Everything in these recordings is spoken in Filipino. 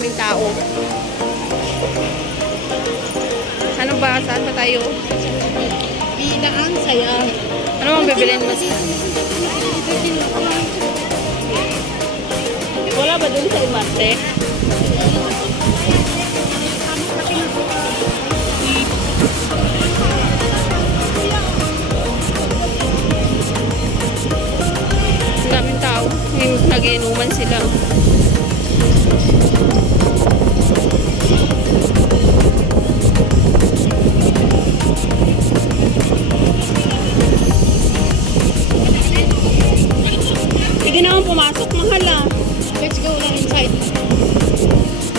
daming tao. Ano ba? Saan pa tayo? Bidaan, saya. Ano bang bibilin mo? Wala ba dun sa Imarte? Ang daming tao. Nag-iinuman sila. Pwede naman pumasok, mahal ah. Let's go na inside.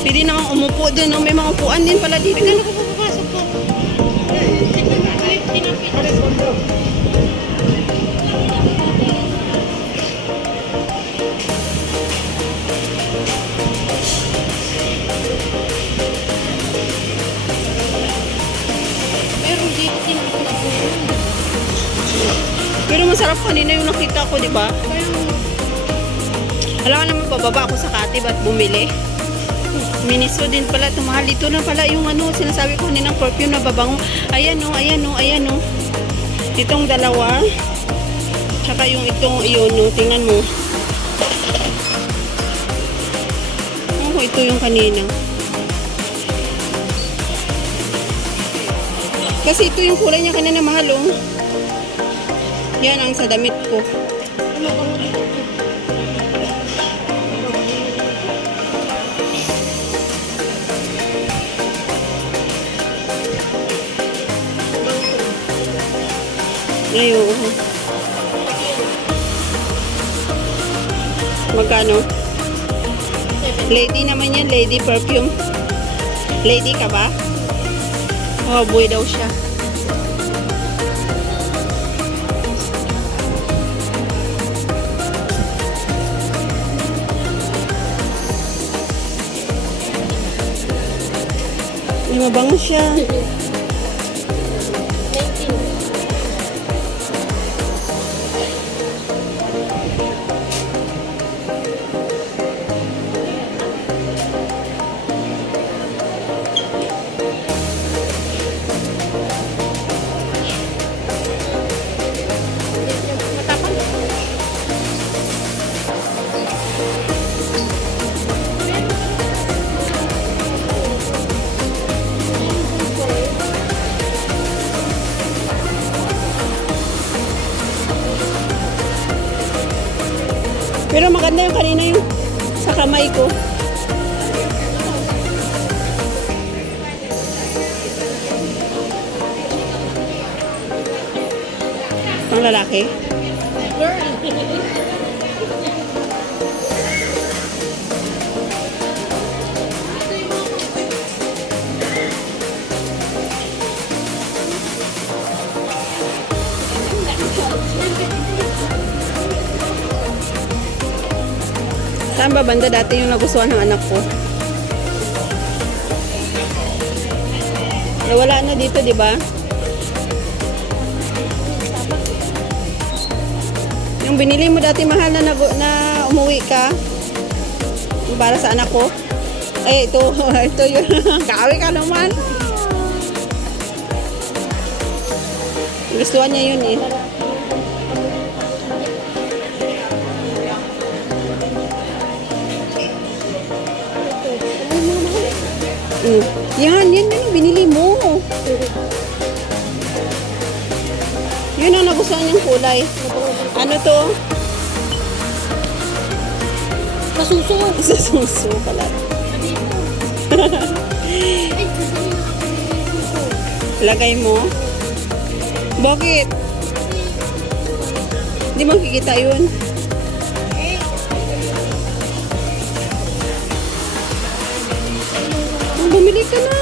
Pwede naman umupo dun. May mga upuan din pala dito. Ano ko papapasok ko? Pero dito tinapos. Pero masarap kanina yung nakita ko, di ba? Alam ka naman, bababa ako sa Katib at bumili. Miniso din pala. Tumahal dito na pala yung ano, sinasabi ko kanina, perfume na babango. Ayan o, ayan o, ayan o. Itong dalawa. Tsaka yung itong iyon, no? Tingnan mo. Oh, ito yung kanina. Kasi ito yung kulay niya kanina, mahal oh. Yan ang sa damit ko. Ayun. Magkano? Lady naman yan, lady perfume. Lady ka ba? Oh, boy daw siya. Ay, mabango siya. Pero maganda yung kanina yung sa kamay ko. Pang lalaki? Saan ba banda dati yung nagustuhan ng anak ko? Wala na dito, di ba? Yung binili mo dati mahal na, umuwi ka. Yung para sa anak ko. Ay, ito. Ito yun. Kawi ka naman. Gustuhan niya yun eh. Yan yung binili mo. Yun ang nagustuhan niyang kulay. Ano to? Masuso. Suso pala. Lagay mo. Bakit? Hindi makikita yun. Bumili ka na.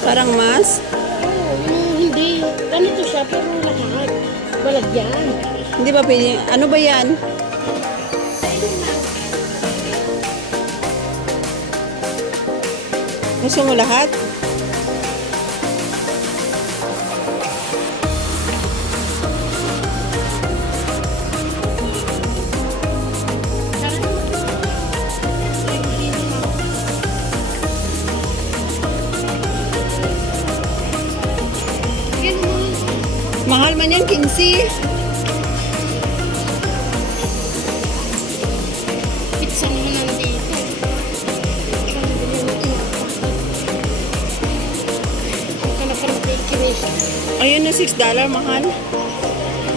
Parang mas? Hindi. Ganito siya, pero lahat. Balagyan. Hindi ba pwede? Ano ba yan? Gusto mo lahat? Mahal man yan, 15. Pizza naman nandito. Ang ka na pala bakeries. Ayun na, $6, mahal.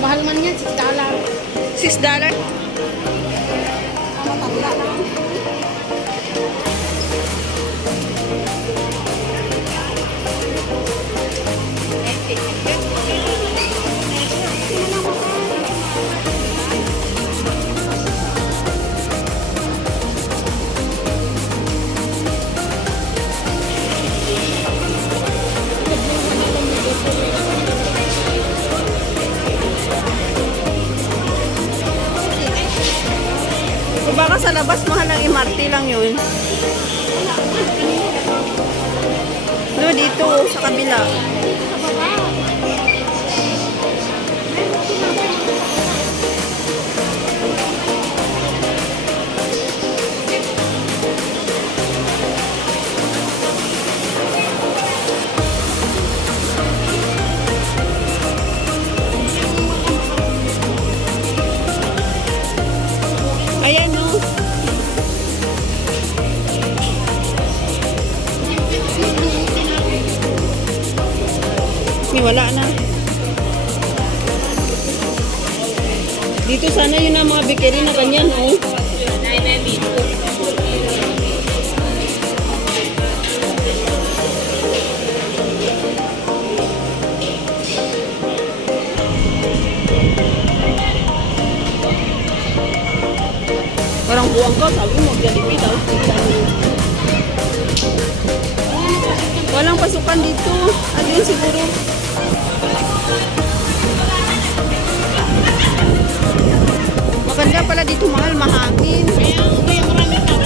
Mahal man yan, $6. $6. So baka sa labas mahal ng MRT lang yun. No, dito sa kabila. Ayan no. Wala na. Dito sana yun ang mga bakery na ganyan, oh. Parang buwang ko, sabi mo, Jollibee daw. Walang pasukan dito. Ano yun siguro? Maganda pala dito, mahal, mahangin. Kaya marami tao.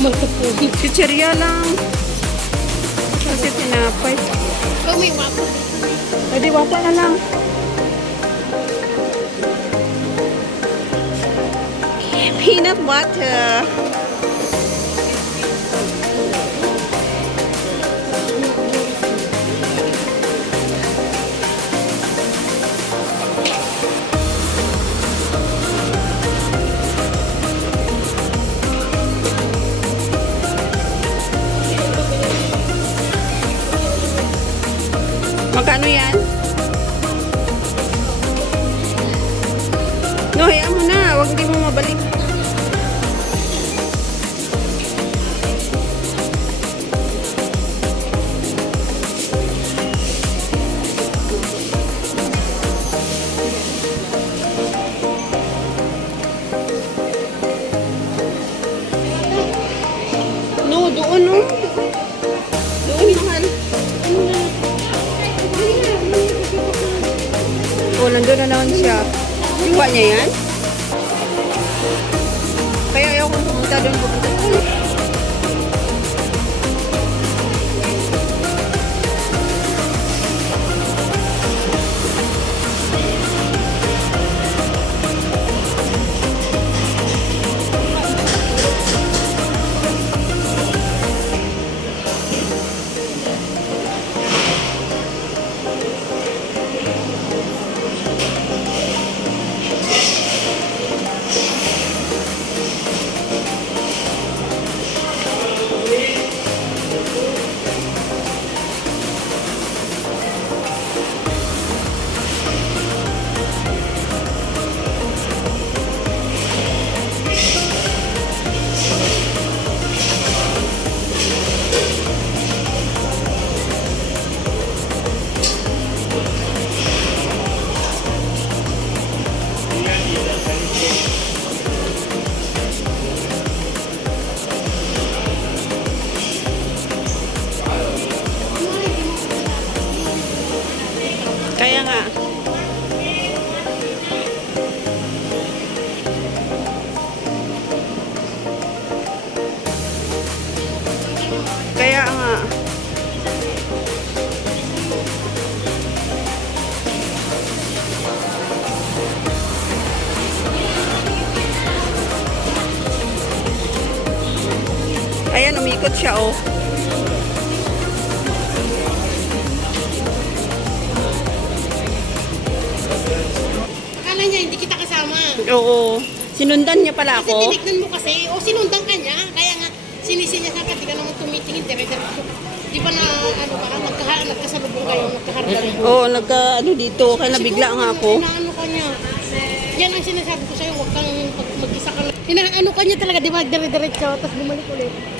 Magkapuhin. Chicheria lang. Kasi tinapay. Oh, may wapo. Pwede wapa na lang. Peanut butter. Magkano yan? No, hayaan mo na. Huwag di mo mabalik. No, doon no. Doon mahal. Oh, nandun na naman siya. Iwa niya yan? Kaya ayaw kong pumunta doon. Pupunta doon. ikot siya, oh. Akala niya hindi kita kasama. Oo. Sinundan niya pala Kasi ako. tinignan mo kasi, o sinundan ka niya. Kaya nga, sinisinya ka, di ka naman tumitingin, dire-diretso. Di ba na, ano ba, nagkasalubong kayo, nagkaharap kayo. Oo, ano dito. Kaya nabigla nga ako. Inaano ka niya. Yan ang sinasabi ko sa'yo, huwag kang mag-isa ka lang. Inaano ka niya talaga, di ba, dire-diretso, tapos bumalik ulit.